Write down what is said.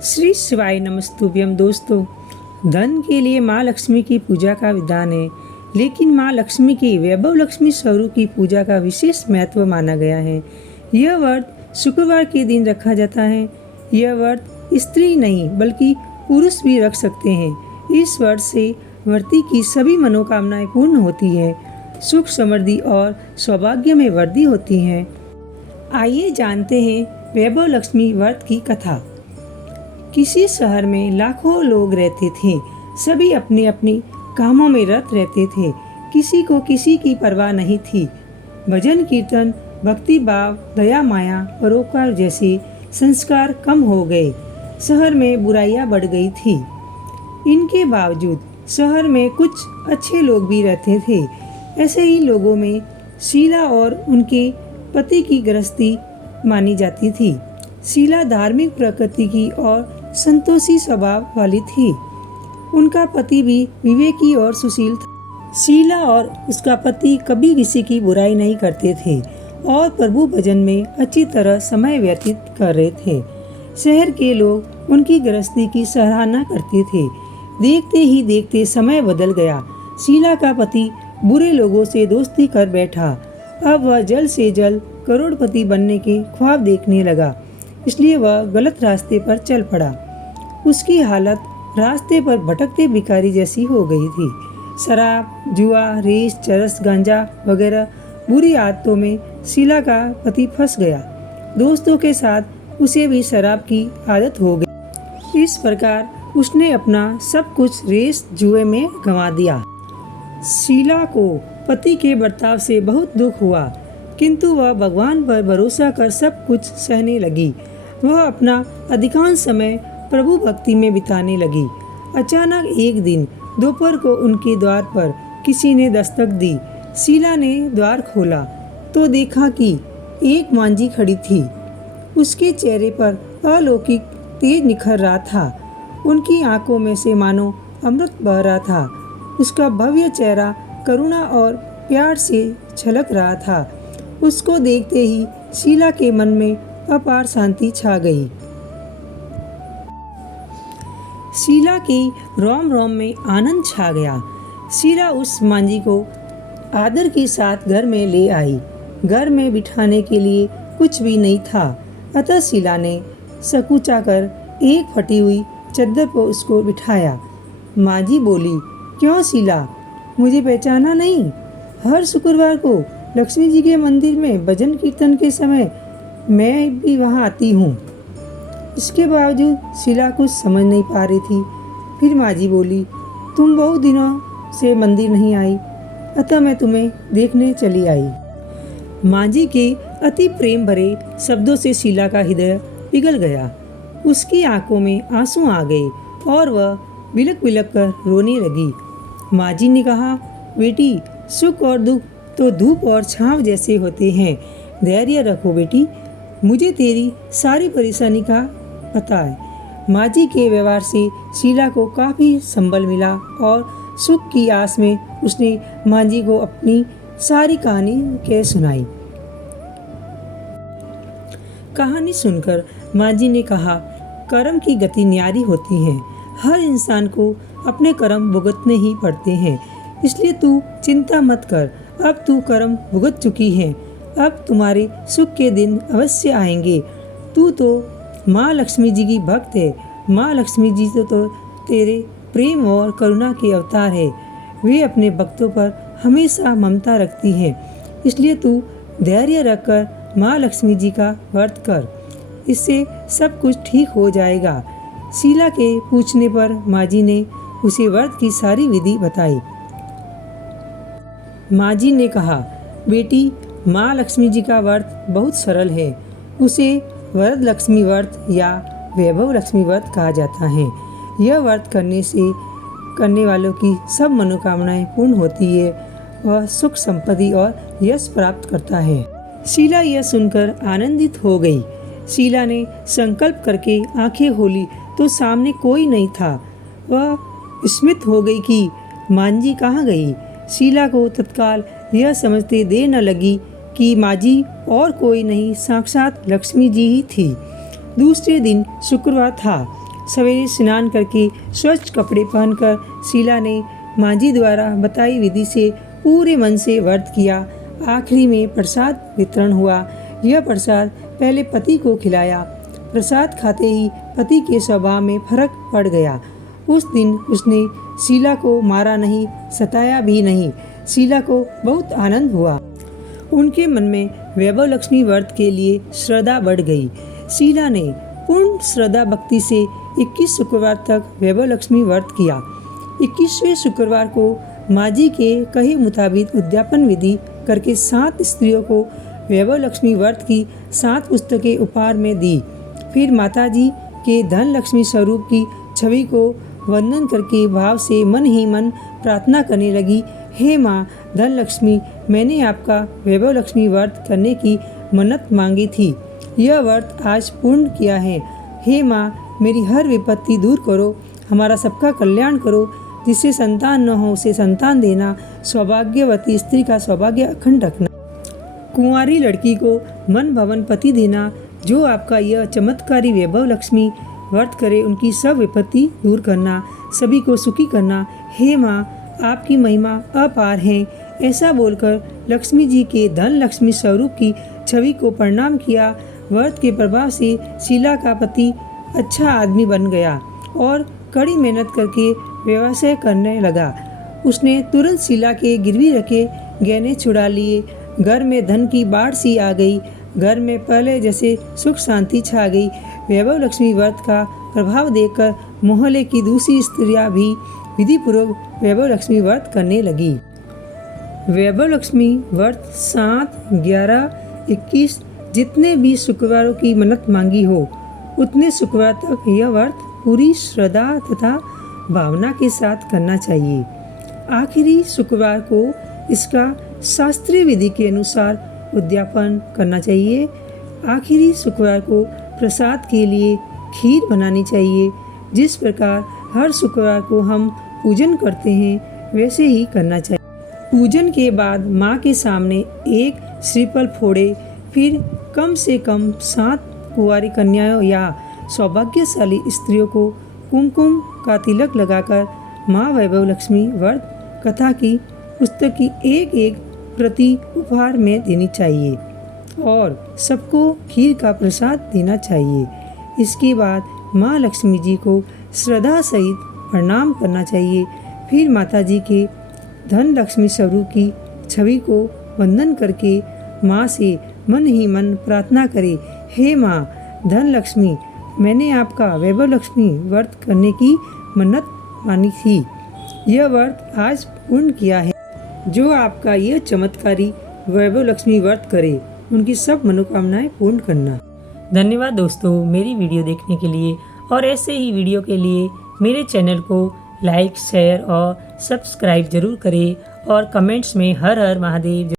श्री शिवाय नमस्तुभ्यम। दोस्तों, धन के लिए माँ लक्ष्मी की पूजा का विधान है, लेकिन माँ लक्ष्मी की वैभव लक्ष्मी स्वरूप की पूजा का विशेष महत्व माना गया है। यह व्रत शुक्रवार के दिन रखा जाता है। यह व्रत स्त्री नहीं बल्कि पुरुष भी रख सकते हैं। इस व्रत से व्रती की सभी मनोकामनाएं पूर्ण होती है, सुख समृद्धि और सौभाग्य में वृद्धि होती है। आइए जानते हैं वैभव लक्ष्मी व्रत की कथा। किसी शहर में लाखों लोग रहते थे। सभी अपने अपने कामों में रत रहते थे। किसी को किसी की परवाह नहीं थी। भजन कीर्तन, भक्ति भाव, दया माया, परोपकार जैसे संस्कार कम हो गए। शहर में बुराइयां बढ़ गई थी। इनके बावजूद शहर में कुछ अच्छे लोग भी रहते थे। ऐसे ही लोगों में शीला और उनके पति की गृहस्थी मानी जाती थी। शीला धार्मिक प्रकृति की और संतोषी स्वभाव वाली थी। उनका पति भी विवेकी और सुशील था। शीला और उसका पति कभी किसी की बुराई नहीं करते थे और प्रभु भजन में अच्छी तरह समय व्यतीत कर रहे थे। शहर के लोग उनकी गृहस्थी की सराहना करते थे। देखते ही देखते समय बदल गया। शीला का पति बुरे लोगों से दोस्ती कर बैठा। अब वह जल्द से जल्द करोड़पति बनने के ख्वाब देखने लगा, इसलिए वह गलत रास्ते पर चल पड़ा। उसकी हालत रास्ते पर भटकते भिखारी जैसी हो गई थी। शराब, जुआ, रेस, चरस, गांजा वगैरह बुरी आदतों में शीला का पति फंस गया। दोस्तों के साथ उसे भी शराब की आदत हो गई। इस प्रकार उसने अपना सब कुछ रेस जुए में गंवा दिया। शीला को पति के बर्ताव से बहुत दुख हुआ, किंतु वह भगवान पर भरोसा कर सब कुछ सहने लगी। वह अपना अधिकांश समय प्रभु भक्ति में बिताने लगी। अचानक एक दिन दोपहर को उनके द्वार पर किसी ने दस्तक दी। शीला ने द्वार खोला तो देखा कि एक मांझी खड़ी थी। उसके चेहरे पर अलौकिक तेज निखर रहा था। उनकी आंखों में से मानो अमृत बह रहा था। उसका भव्य चेहरा करुणा और प्यार से छलक रहा था। उसको देखते ही शीला के मन में अपार शांति छा गई। शीला की रोम रोम में आनंद छा गया। शीला उस मांझी को आदर के साथ घर में ले आई। घर में बिठाने के लिए कुछ भी नहीं था, अतः शीला ने सकुचा कर एक फटी हुई चद्दर पर उसको बिठाया। मांझी बोली, क्यों शीला, मुझे पहचाना नहीं? हर शुक्रवार को लक्ष्मी जी के मंदिर में भजन कीर्तन के समय मैं भी वहाँ आती हूँ। इसके बावजूद शीला कुछ समझ नहीं पा रही थी। फिर मांझी बोली, तुम बहुत दिनों से मंदिर नहीं आई, अतः मैं तुम्हें देखने चली आई। मांझी के अति प्रेम भरे शब्दों से शीला का हृदय पिघल गया। उसकी आंखों में आंसू आ गए और वह बिलक बिलक कर रोने लगी। मांझी ने कहा, बेटी, सुख और दुख तो धूप और छांव जैसे होते हैं। धैर्य रखो बेटी, मुझे तेरी सारी परेशानी का पता है। मांझी के व्यवहार से शीला को काफी संबल मिला और सुख की आस में उसने मांझी को अपनी सारी कहानी कह सुनाई। कहानी सुनकर मांझी ने कहा, कर्म की गति न्यारी होती है। हर इंसान को अपने कर्म भुगतने ही पड़ते हैं, इसलिए तू चिंता मत कर। अब तू कर्म भुगत चुकी है, अब तुम्हारे सुख के दिन अवश्य आएंगे। तू तो माँ लक्ष्मी जी की भक्त है। माँ लक्ष्मी जी तो तेरे प्रेम और करुणा के अवतार है। वे अपने भक्तों पर हमेशा ममता रखती है, इसलिए तू धैर्य रखकर माँ लक्ष्मी जी का व्रत कर, इससे सब कुछ ठीक हो जाएगा। शीला के पूछने पर मांझी ने उसे व्रत की सारी विधि बताई। मांझी ने कहा, बेटी, माँ लक्ष्मी जी का व्रत बहुत सरल है। उसे वरद लक्ष्मी व्रत या वैभव लक्ष्मी व्रत कहा जाता है। यह व्रत करने वालों की सब मनोकामनाएं पूर्ण होती है। वह सुख संपत्ति और यश प्राप्त करता है। शीला यह सुनकर आनंदित हो गई। शीला ने संकल्प करके आंखें खोली तो सामने कोई नहीं था। वह विस्मित हो गई कि मांझी कहाँ गई। शीला को तत्काल यह समझते देर न लगी कि मांझी और कोई नहीं, साक्षात लक्ष्मी जी ही थी। दूसरे दिन शुक्रवार था। सवेरे स्नान करके स्वच्छ कपड़े पहनकर शीला ने माँ जी द्वारा बताई विधि से पूरे मन से व्रत किया। आखिरी में प्रसाद वितरण हुआ। यह प्रसाद पहले पति को खिलाया। प्रसाद खाते ही पति के स्वभाव में फर्क पड़ गया। उस दिन उसने शीला को मारा नहीं, सताया भी नहीं। शीला को बहुत आनंद हुआ। उनके मन में वैभव लक्ष्मी व्रत के लिए श्रद्धा बढ़ गई। शीला ने पूर्ण श्रद्धा भक्ति से 21 शुक्रवार तक वैभव लक्ष्मी व्रत किया। 21वें शुक्रवार को माँ जी के कहे मुताबिक उद्यापन विधि करके 7 स्त्रियों को वैभव लक्ष्मी व्रत की 7 पुस्तकें उपहार में दी। फिर माता जी के धन लक्ष्मी स्वरूप की छवि को वंदन करके भाव से मन ही मन प्रार्थना करने लगी। हे माँ धन लक्ष्मी, मैंने आपका वैभव लक्ष्मी व्रत करने की मन्नत मांगी थी। यह व्रत आज पूर्ण किया है। हे माँ, मेरी हर विपत्ति दूर करो, हमारा सबका कल्याण करो। जिससे संतान न हो उसे संतान देना, सौभाग्यवती स्त्री का सौभाग्य अखंड रखना, कुंवारी लड़की को मन भवन पति देना। जो आपका यह चमत्कारी वैभव लक्ष्मी व्रत करे उनकी सब विपत्ति दूर करना, सभी को सुखी करना। हे माँ, आपकी महिमा अपार है। ऐसा बोलकर लक्ष्मी जी के धन लक्ष्मी स्वरूप की छवि को प्रणाम किया। व्रत के प्रभाव से शीला का पति अच्छा आदमी बन गया और कड़ी मेहनत करके व्यवसाय करने लगा। उसने तुरंत शीला के गिरवी रखे गहने छुड़ा लिए। घर में धन की बाढ़ सी आ गई। घर में पहले जैसे सुख शांति छा गई। वैभव लक्ष्मी व्रत का प्रभाव देखकर मोहल्ले की दूसरी स्त्रियां भी विधिपूर्वक वैभव लक्ष्मी व्रत करने लगी। वैभव लक्ष्मी व्रत 7, 11, 21 जितने भी शुक्रवारों की मन्नत मांगी हो उतने शुक्रवार तक यह व्रत पूरी श्रद्धा तथा भावना के साथ करना चाहिए। आखिरी शुक्रवार को इसका शास्त्रीय विधि के अनुसार उद्यापन करना चाहिए। आखिरी शुक्रवार को प्रसाद के लिए खीर बनानी चाहिए। जिस प्रकार हर शुक्रवार को हम पूजन करते हैं वैसे ही करना चाहिए। पूजन के बाद माँ के सामने एक श्रीफल फोड़े। फिर कम से कम 7 कुंवारी कन्याओं या सौभाग्यशाली स्त्रियों को कुमकुम का तिलक लगाकर माँ वैभव लक्ष्मी व्रत कथा की पुस्तक की एक प्रति उपहार में देनी चाहिए और सबको खीर का प्रसाद देना चाहिए। इसके बाद माँ लक्ष्मी जी को श्रद्धा सहित प्रणाम करना चाहिए। फिर माता जी के धन लक्ष्मी स्वरूप की छवि को वंदन करके माँ से मन ही मन प्रार्थना करें। हे माँ धन लक्ष्मी, मैंने आपका वैभव लक्ष्मी व्रत करने की मन्नत मानी थी। यह व्रत आज पूर्ण किया है। जो आपका यह चमत्कारी वैभव लक्ष्मी व्रत करे उनकी सब मनोकामनाएं पूर्ण करना। धन्यवाद दोस्तों मेरी वीडियो देखने के लिए, और ऐसे ही वीडियो के लिए मेरे चैनल को लाइक, शेयर और सब्सक्राइब जरूर करें और कमेंट्स में हर हर महादेव